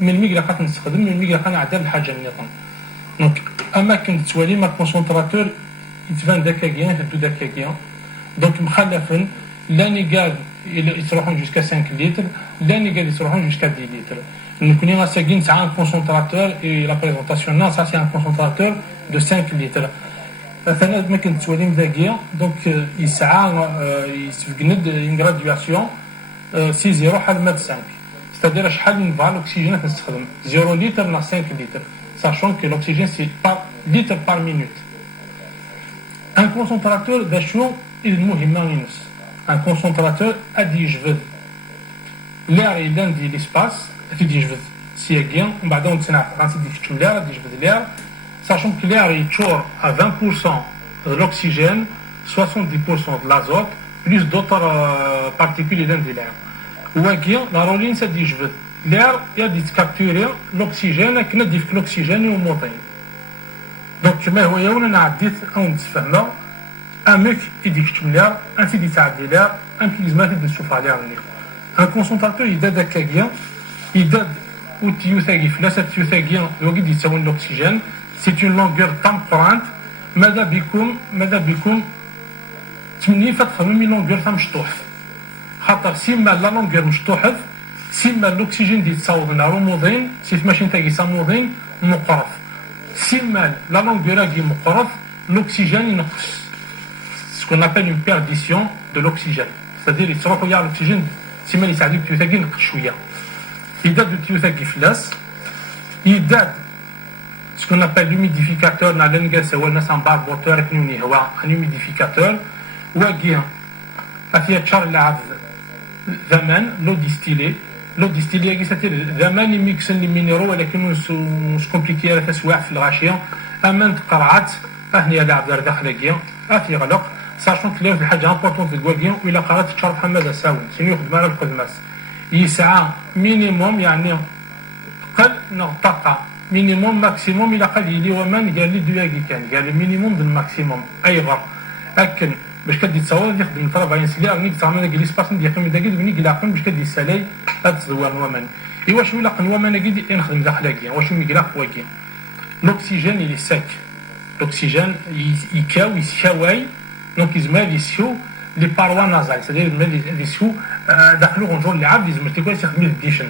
من ميغلا قات نستخدم من ميغلا قا نعدل الحاجه النظام دونك اما كنت توالي ما كونسونطراتور يتبان دكاكيا يهدو دكاكيا دونك مخلفا لا نيغال يروحون جوسكا 5 لتر لا نيغال يروحون جوسكا 10 لتر نكوني غاساكين تاع ان كونسونطراتور اي لا بريزونطاسيون نا سا سي ان كونسونطراتور دو 5 لتر مثلا ما كنت توالي مداكيا دونك يسعى يسفقند اون غراديواسيون سي 0 حال ماد 5 c'est-à-dire شحال من فال الاكسجين كنستخدم 0 لتر ولا 5 لتر sachant que l'oxygène c'est par litre par minute. Un concentrateur d'achou il مهم ينس. Un concentrateur ادي يجبد l'air il dit l'espace qui dit يجبد سياقيا ومن بعد نتنعرف غادي يكتم l'air غادي يجبد l'air sachant que l'air يتشور à 20% de l'oxygène 70% de l'azote plus d'autres particules اللي دي l'air. واقيا لا رولين سادي يجبد l'air يدي تكابتوري l'oxygène كنا دي في l'oxygène وموطين دونك ما هو يونا نعديت او نتفهمها امك يدي كتم l'air انت دي تعدي l'air انت لازم تدي تشوف عليها منيح ان كونسونطراتور يداد هكاكيا يداد وتيوثاكي فلاس تيوثاكيا وقد يتساوي l'oxygène c'est une longueur temporante ماذا بكم تمني فتخدم من لونغور تاع مشطوح خاطر سيما لا لونغور مشطوحه سيما l'oxygène دي تصاوب نارو موضين سيت ماشين تاكي ساموضين مقرف سيما لا لونغور كي مقرف l'oxygène ينقص ce qu'on appelle une perdition de l'oxygène c'est-à-dire يتروحوا يا l'oxygène سيما اللي تعديك تيوثاكي نقص شويه يداد تيوثاكي فلاس يداد ce qu'on appelle l'humidificateur na l'engels هو الناس باربوتور كنوني هو un humidificateur واقيا افيا تشار لعب زمان لو ديستيلي لو ديستيلي كي ساتير زمان يميكسن لي مينيرو ولكن مش كومبليكي على تسواع في الغاشيه اما تقرعت هني لعب داخل كيا افي غلق ساشون كلير في حاجه امبورطونت كواكيا ولا قرات تشرب حماده ساون سينو يخدم على الخدمات يسعى مينيموم يعني قل نغطى مينيموم ماكسيموم الى قال لي ومن قال لي دواكي كان قال لي مينيموم ديال الماكسيموم اي غير لكن باش كدي تصور يخدم طرف ينسلي غني تعمل داك ليسباس ديال كم داك بني كلاقن باش كدي سالي هاد الزوار ومن ايوا شنو لا قنوا من كيدي نخدم داخلكيا واش ميغلاق واكي l'oxygène il est sec l'oxygène يكاو يسكاوي دونك يزمال يسيو لي باروا نازال c'est-à-dire يزمال يسيو داخلو غنجور اللي عاد يزمل تيكون يخدم الديشن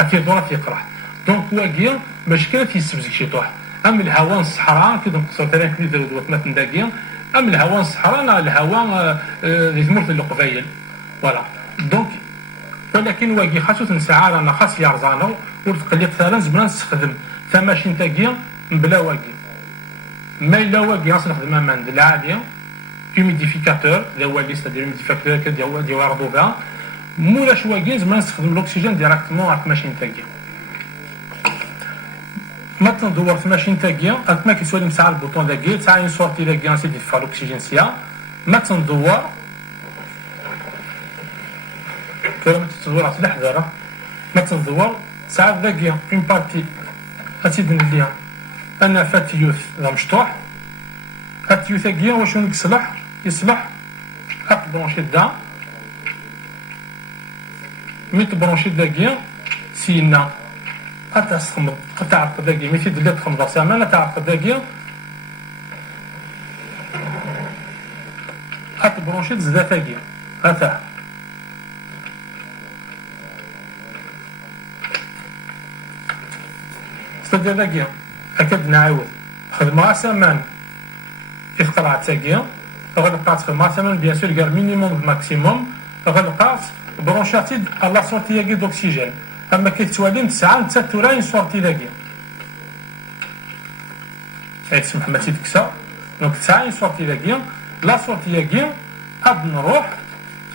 اكيد دورا يقرح دونك واكي باش كانت يسبزك شي طوح اما الهواء الصحراء كي نقصوا 3 متر دوتنا داكيا اما الهواء الصحراء الهواء اللي تمرت القبايل فوالا دونك ولكن واكي خاصو تنسعى رانا خاص يرزانو وتقليق ثاني زبنا نستخدم ثماشي نتاكيا بلا واكي ما الا واكي خاص نخدم امان العاليه هيوميديفيكاتور اللي هو اللي ستادير هيوميديفيكاتور ديال رضوبها مولاش واكي زعما نستخدم الاكسجين ديريكتومون على الثماشي نتاكيا Maintenant, de voir cette machine taguée, avec ma qui soit le bouton tagué, ça a une sortie taguée, ainsi de faire l'oxygène si Maintenant, de voir, maintenant, de voir, ça a tagué une partie, ainsi de lien, un fatiyus, dans le mchtoh, fatiyus tagué, ou je ne يصلح hop branché dedans, mettre branché tagué, si il n'a أتسخمض تعرف دقيقة مثل دليل تخمض سامنا تعرف دقيقة هات برونشيت زدا دقيقة هاتها استدى دقيقة أكد نعاود خدمة سامان إخترع دقيقة غلقات خدمة سامان بيان سور قال مينيموم الماكسيموم غلقات برونشاتي على صورتي يجي d'oxygène اما كيتوالين تسعه نتاتورا صورتي داكيا تسمح ما تيدكسا دونك تسعه صورتي داكيا لا صورتي داكيا غاد نروح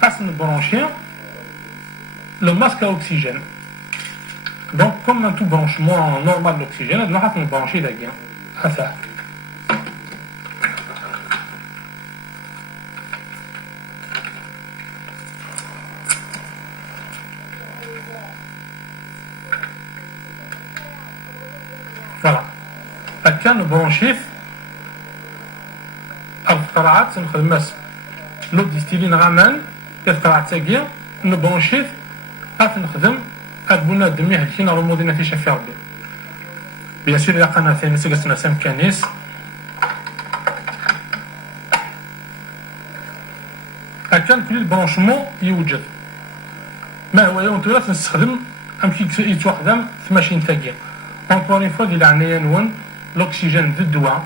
خاص نبرونشي لو ماسك اوكسيجين دونك كوم ان تو برونشمون نورمال لوكسيجين غاد نروح نبرونشي داكيا هذا فوالا كان برونشيف القرعات نخدماس لو ديستيلين غامان القرعات تاكيا نبرونشيف نخدم أبونا دمي هكينا رمودنا في شفي ربي بيسير لقنا ثاني سقسنا سام كنيس أكان كل البرانشمون يوجد ما هو يوم تولات نستخدم أمشي يتوخدم في ماشين تاقية أنكور إن فوا ديال عناية نون الأكسجين ذو الدواء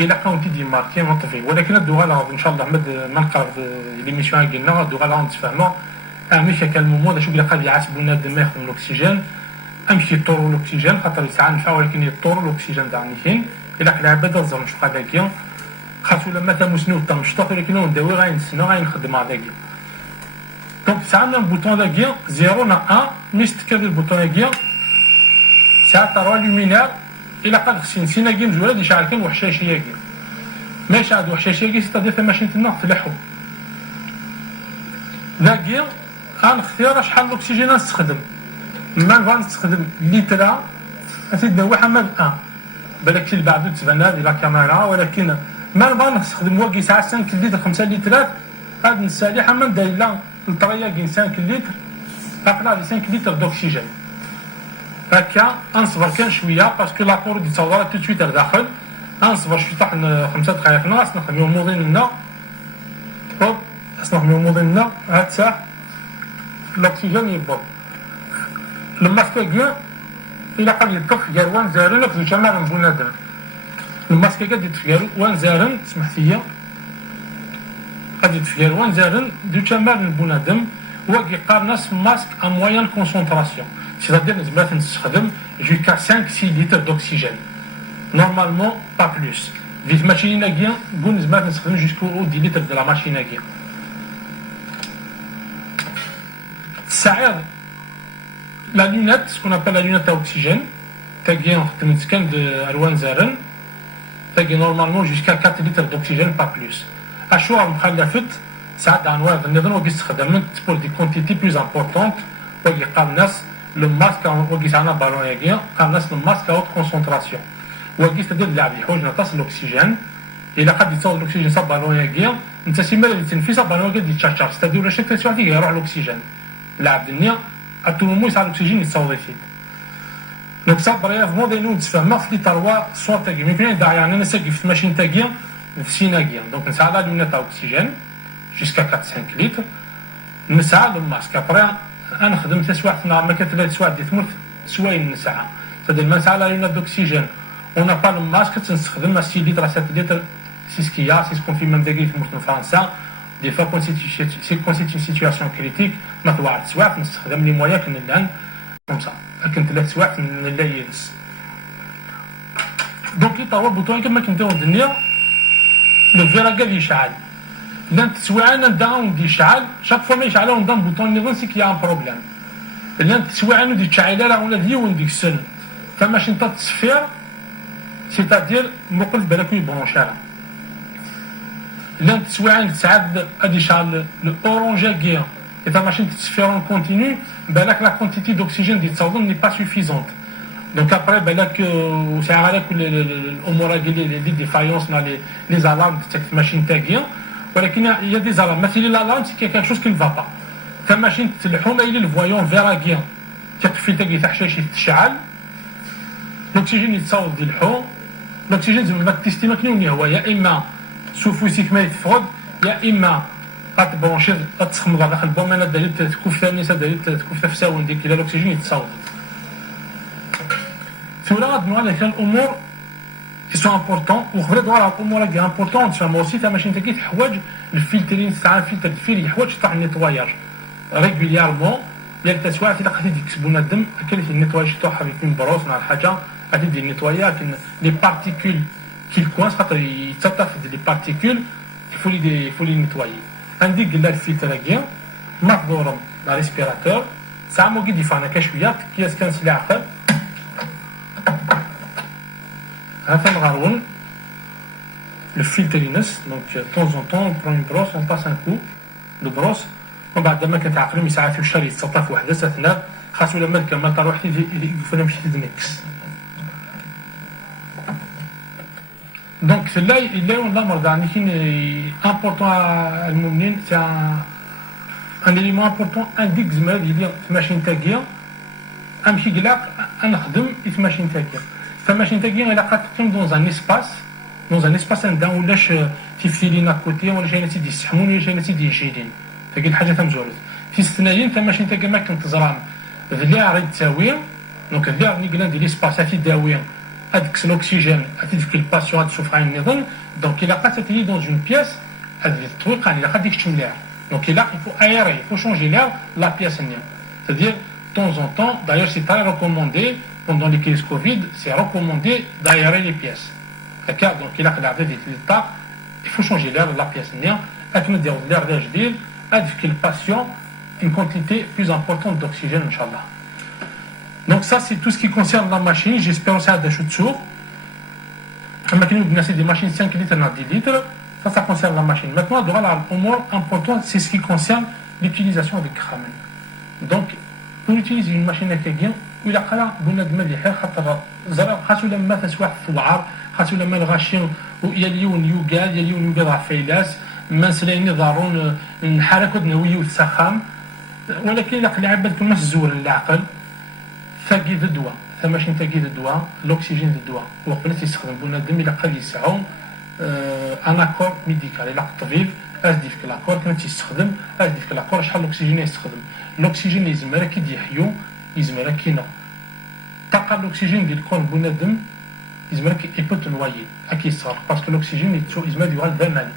إلا كونتي دي ماركي نطفي ولكن الدواء لا إن شاء الله ما نقرب ليميسيون قلنا الدواء لا نتفاهموا أمشي كالمومون شو بلا قاد يعاسبونا الدم يخدم الأكسجين أمشي يطوروا الأكسجين خاطر يسعى نفع ولكن يطوروا الأكسجين تاع نيكين إلا كلا عباد الزرن شو قاداكيا خاصو لما تمسنو تمشطط ولكن نداوي غاينسنو غاينخدم هذاكيا دونك ساعة البوطون داكيا 0 نا 1 ميست كذا البوطون داكيا ساعة تروا لومينار إلا قد خصين سينا كي مزولا دي شعر كان وحشاشية كي ما شعر وحشاشية كي ستادير ماشين تنا تلحو داكيا غنختار شحال الأكسجين نستخدم ما نبغى نستخدم لترا أسيد نوعها من 1 بالك شي بعدو تبان هذه لا كاميرا ولكن ما نبغى نستخدم واقي ساعة 5 لتر 5 لترات هاد نسالي حمام دايلا الطريقة كاين 5 لتر أقلع لي 5 لتر d'oxygène هكا نصبر كان شوية باسكو لابور دي تصور تو سويت داخل نصبر شوية تاع 5 دقائق ناقص نخدمو موضين لنا هوب نخدمو موضين لنا هاد ساعة الأكسجين يبض لما سكاكيا إلا قد يطفح جاروان زارن لك زو شمال من بنادم لما سكاكيا يطفح جاروان زارن سمحتيا قد يطفح جاروان زارن دو شمال من بنادم واقي قارناس ماسك أ مويان كونسونطراسيون c'est-à-dire نزمات نستخدم jusqu'à 5-6 litres d'oxygène normalement pas plus فيت ماشينة كيا نقول نزمات نستخدم jusqu'au 10 litres de la machine كيا ساعات la lunette, ce qu'on appelle la lunette à oxygène, تاقي نتكلم d'alwan zaren, تاقي normalement jusqu'à 4 litres d'oxygène, pas plus. أشوار مخلفت ساعات عنوان النظام وقي استخدمت pour des quantités plus importantes وقي قالناس le masque وقي سعنا بالون ياقيا قالناس le masque à haute concentration وقي تدير اللعب يحوج نطاس الأكسجين إلا قد يتصور الأكسجين صاب بالون ياقيا انت سيما اللي تنفي صاب بالون ياقيا يتشارجر c'est-à-dire ولا شك تسوعتي يروح الأكسجين لعب الدنيا أتومو يسعى الأكسجين يتصور فيه دونك سا بريفمون داينو نتفاهمو في لي تروا سوا تاقي ممكن يدعي يعني أنا ساقي في ماشين تاقيا في سيناقيا دونك نسعى لا لونيت أكسجين jusqu'à 4-5 litres نسعى الماسك أبري نخدم تسواع ما كان 3 سوايع دي ثمرت سوايع نسعى c'est-à-dire ما نسعى لا لونيت d'oxygène on n'a pas le masque تنستخدم 6 litres à 7 litres c'est ce qu'il y a c'est ce qu'on fait même داكي ثمرت فرنسا des fois quand c'est une situation critique ما توعد سواع نستخدم لي مويا كن الان comme ça لكن 3 سوايع من لا يلس دونك يطور بوطون كما كنتو الدنيا لو فيرا قال يشعل لان تسويعنا داون دي شعل شاك فوا ما يشعل ندام بوطون نيفون سي كي ان بروبليم لان تسويعنا دي تشعل راه ولا ديون ديك السن فماش انت تصفير سيتادير مقل بالك يبرونشها لان تسويعنا تسعد ادي شعل الاورونجا كيا اذا ماشي تصفير اون كونتينيو بالك لا كونتيتي دوكسيجين دي تصاوب ني با سوفيزونت دونك ابري بالك وساعه على كل الامور ديال لي ديفايونس مع لي زالارم تاع الماشين تاعيا ولكن يا دي زالارم مثلا لالارم سي كيكا شوز كي نفا با ماشين تلحو ما يلي الفويون فيراكيا تقفل تاعي تحشاشي تشعل الاكسجين يتصاوب ديال الحو الاكسجين زعما تيستيما كنيوني هو يا اما سوفوسيك ما يتفرض يا اما غتبرونشي غتسخمض داخل البومانه ديال تكوف ثاني ديال تكوف تفساون ديك الى الاكسجين يتصاوب ثورا غاد نوع لك الامور qui sont importants وخبرت دوار الامور اللي امبورطون فما اوسي تا ماشين تاكي تحواج الفلترين تاع الفلتر الفيل يحواج تاع النيتواياج ريغوليارمون ديال تسواع في لقيتي يكسبونا الدم كاين النيتواياج تاعها يكون بروس مع الحاجه غادي دير النيتوايا كاين لي بارتيكول كي كوانس خاطر يتطف لي بارتيكول يفولي نيتوايي عندي قلنا الفلتر كاع محظور لا ريسبيراتور ساعه مو كي ديفانا كشويه كياس كان سلي عقل هذا الغارون le filtre ينس donc de temps en temps on prend une brosse on passe un coup de brosse ومن بعد ما كنتعقلوا ساعات الشهر يتصطف وحده ساعتنا خاصو لما تكمل طار واحد يقفل مشي تدمكس دونك في اللي الامر دعني كاين امبورطون المؤمنين تاع ان اليمون امبورطون انديك زمان اللي في ماشين تاكيا امشي قلاق نخدم في ماشين تاكيا فماشين تاكيا الا قاتقيم دون ان اسباس عندها ولاش تيفتي لينا كوتي ولا شي ناس يستحمون ولا شي ناس يجيدين فهاد الحاجه تمزورت في استثناءين ماشين تاكيا ما كنت تزرام ذلي راه تساوي دونك ذلي نيكلا ديال ليسباس تيداوي هذاك الاكسجين تدفك الباسيون تشوف عين النظام دونك الا قاتتي دون اون بياس هذه الطريقه الا غاديك تمليها دونك الا il faut aérer il faut changer l'air la pièce c'est-à-dire de temps en temps d'ailleurs c'est très recommandé pendant les crises Covid c'est recommandé d'aérer les pièces d'accord donc il a que l'ardé d'état il faut changer l'air de la pièce avec dire l'air d'ajdid avec le patient une quantité plus importante d'oxygène inchallah donc ça c'est tout ce qui concerne la machine j'espère aussi à des choses sur comme c'est des machines 5 litres à 10 litres ça concerne la machine maintenant au moins important c'est ce qui concerne l'utilisation des Kramen donc pour utiliser une machine à كاكيا ولا قرا بنادم مليح خاطر زرا خاصو لما تسواح في الوعر خاصو لما الغاشي يليون يوغال يوغال فيلاس ما سلاني ضارون نحركوا دنويه والسخام ولكن الا لعبتكم ما الزور العقل ثقي الدواء ماشين ثقي الدواء الاكسجين الدواء وقبل تيستخدم بنادم الا قال يسعو ان اكور ميديكال الا الطبيب ازديف كلاكور كان تيستخدم ازديف كلاكور شحال الاكسجين يستخدم الاكسجين يزمر كي يحيو يزمر كينا طاقه الاكسجين ديال الكون بنادم يزمر كي يبوت نوايي اكي يصغر باسكو الاكسجين يزمر ديال البمان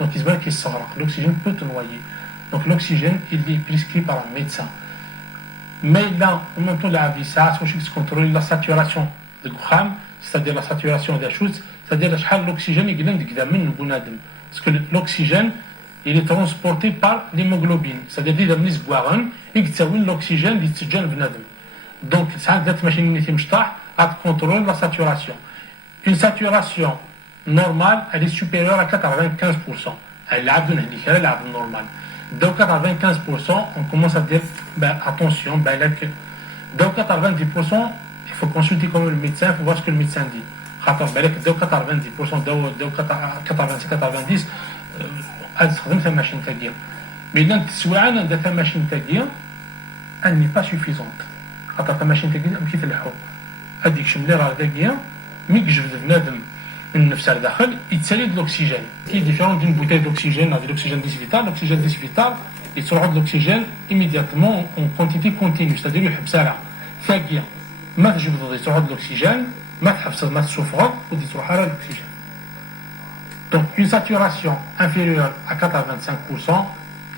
دونك يزمر كي يصغر الاكسجين بوت نوايي دونك الاكسجين اللي بريسكري بار ميدسان mais là en même temps la vie ça c'est contrôler la saturation de Graham c'est-à-dire la saturation des choses c'est-à-dire شحال l'oxygène يقدر كذا من بنادم parce que l'oxygène il est transporté par l'hémoglobine c'est-à-dire إذا نسبوعن يتساوي l'oxygène اللي تسجل بنادم donc ساعات ذات ماشي اللي مشطح à contrôler la saturation une saturation normale elle est supérieure à 95% elle a besoin de elle a normal donc à 95% on commence à dire ben attention ben là que donc à 90% il faut consulter comme le médecin il faut voir ce que le médecin dit خاطر بالك دو 90% دو 90 استخدم ثما ماشين تاعي مي لان تسواعنا عندها ثما ماشين تاعي اني با سوفيزونت خاطر ثما ماشين تاعي ماشي تلحو هذيك شملي راه تاعي مي كجبد بنادم النفس على داخل يتسالي د الاكسجين كي ديفيرون دون بوتاي دوكسيجين هذا الاكسجين 10 لتر الاكسجين 10 لتر يتروح د الاكسجين ايميدياتمون اون كونتيتي كونتينيو ستادير يحب سرعه ثاقيه ما تجبد يتروح د الاكسجين ما تحبس ما تسوفر ودي تروح على الاكسجين donc une saturation inférieure à 85%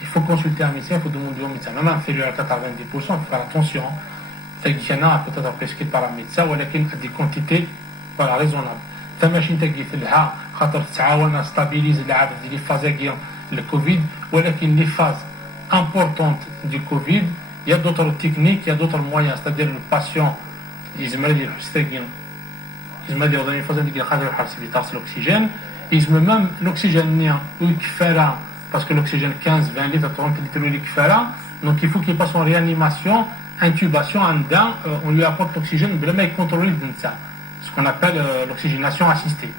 il faut consulter un médecin il faut demander au médecin même inférieure à 90% il faut faire attention تاقينا peut-être prescrit par un médecin ولكن des quantités voilà raisonnables ماشي تاقي في لها خاطر تعاون ستابيليز العدد ديال فازاكيا الكوفيد ولكن لي فاز امبورطونت دي كوفيد يا دوطر تكنيك يا دوطر مويان ستادير الباسيون يزمر لي الحستاكين يزمر لي وضعين فازا ديك الخاطر يحرس بيطارس الاكسجين يزمر مام الاكسجين نيا ويكفارا باسكو الاكسجين 15 20 لتر 30 لتر ويكفارا دونك il faut qu'il passe en réanimation intubation عندها on lui apporte l'oxygène بلا ما يكونترولي الدنسا ce qu'on appelle l'oxygénation assistée.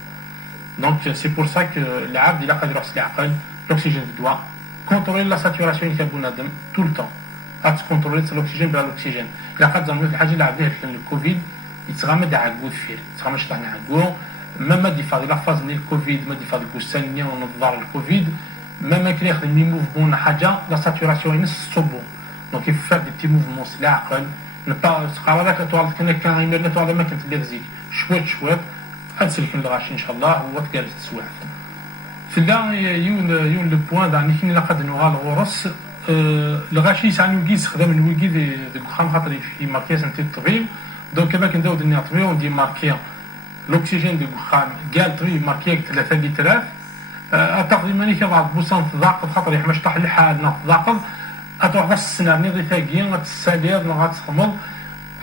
Donc c'est pour ça que l'abd il a قادر يحصل العقل l'oxygène doit contrôler la saturation ديال البنادم tout le temps. à contrôler l'oxygène بلا l'oxygène. إلا قد زعما الحاجة اللي عندها الكوفيد يتغامد عقود فيه يتغامد شطح عقود ما دي فاز لا فاز من الكوفيد ما دي فاز الثانية ونظار الكوفيد ما كان يخدم لي موفمون حاجة لا ساتوراسيون ينص صوبو. Donc il faut faire des petits mouvements العقل ne pas تقرا لك توالد كنا كان لا توالد ما كنت لازيك شويت غنسلك الغاشي ان شاء الله هو تجالس تسواح في لا يون لو بوين داني كي نقد نوغال الغرس الغاشي ساني وكيس خدام الويكي دي خام خاطر في ماركي سنتي الطبيب دونك كما كنداو دنيا طبيب وندي ماركي الاكسجين دي خام قال طبيب ماركي 3 لتر تقريبا كي بعض بوسان تضاقط خاطر يحمش طاح لحالنا تضاقط اتروح بس السناني دي ثاقي غتسالير غتخمض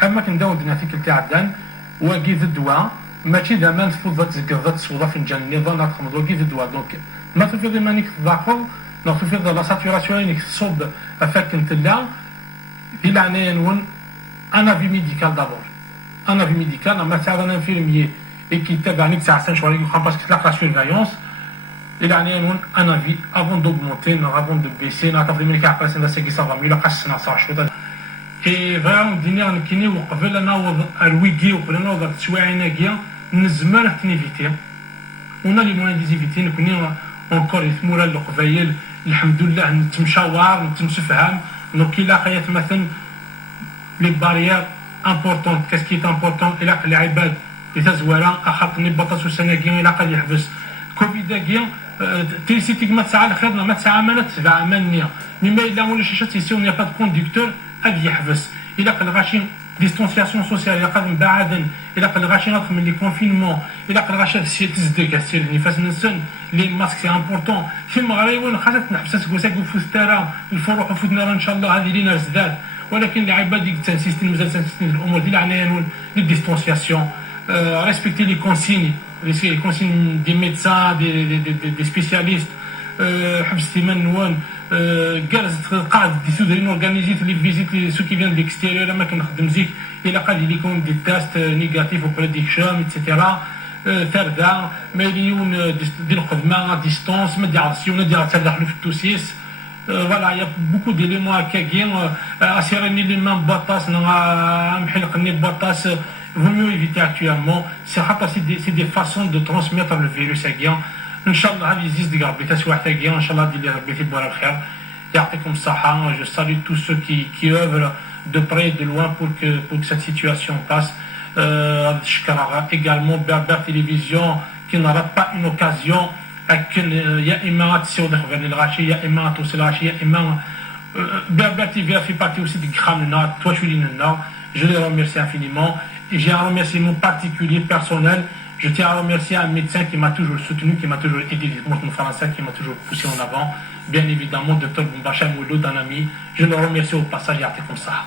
اما كنداو دنيا في كل عدان وكيف الدواء ماشي دائما تفوض تزكر تصوض في الجنة نظام تخمض وكيف الدواء دونك ما تفيد مانيك تضاقل ما تفيد لا ساتوراسيون انك تصوب افاك انت لا الى عناوين انا في ميديكال دابور انا في ميديكال اما تاع انا انفيرميي اي كي تابعنيك تاع 5 شهور يخرج باسكو تلاقى لا سيرفايونس الى عناوين انا في افون دوغمونتي افون دو بيسي نعرف لي ملي كيعرف الناس كي صافا مي لا قاسنا صح شويه اي فعلا دينيغ نكيني وقبل انا نوض الويكي وقبل انا نوض تسواعينا كيا نزمر تنيفيتي ونا لي موان ديزيفيتي نكوني اونكور يثمورا القبايل الحمد لله نتمشاور نتمسفهم دونك الى قيات مثلا لي باريير امبورطون كاس كي امبورطون الى العباد لتزوارا اخاطني بطاس وسناكي الى قد يحبس كوفيد كيا تيسيتيك ما تسعى الخير ما تسعى ما تسعى مانيا مما الا ولا شي تيسيو نيا با كوندكتور ادي يحبس الى قد غاشي ديستونسياسيون سوسيال الى قد مبعدا الى قد غاشي نطخ من لي كونفينمون الى قد غاشي تزدك السير نفاس نسن لي ماسك سي امبورطون في المغرب وين خاصك نحبس سكوساك وفوستارا الفروح وفوتنا ان شاء الله هذه لينا زداد ولكن العباد ديك تنسيستين مازال تنسيستين الامور ديال العناية لي ديستونسياسيون ريسبكتي لي كونسيني les consignes des médecins, des spécialistes, Habstiman, Gaz, des organisés, les visites, ceux qui viennent de l'extérieur, de musique, il a des tests négatifs auprès des chums, etc. Ferda, mais il y a des recrutements à distance, médiation, voilà, il y a beaucoup d'éléments à Kagien, à Sérénie, les mains batas, vaut mieux éviter actuellement. C'est des façons de transmettre le virus. Inch'Allah, je salue tous ceux qui œuvrent de près et de loin pour que cette situation passe. Également Berber Télévision qui ne rate pas une occasion. Il y a Imam il y a Imam il y a Imam Berber TV fait partie aussi du Khamna, toi je les remercie infiniment. Et j'ai un remerciement particulier personnel. Je tiens à remercier un médecin qui m'a toujours soutenu, qui m'a toujours aidé, mon français, qui m'a toujours poussé en avant. Bien évidemment, Dr Boumbacha Moulou, d'un ami. Je le remercie au passage, il a été comme ça.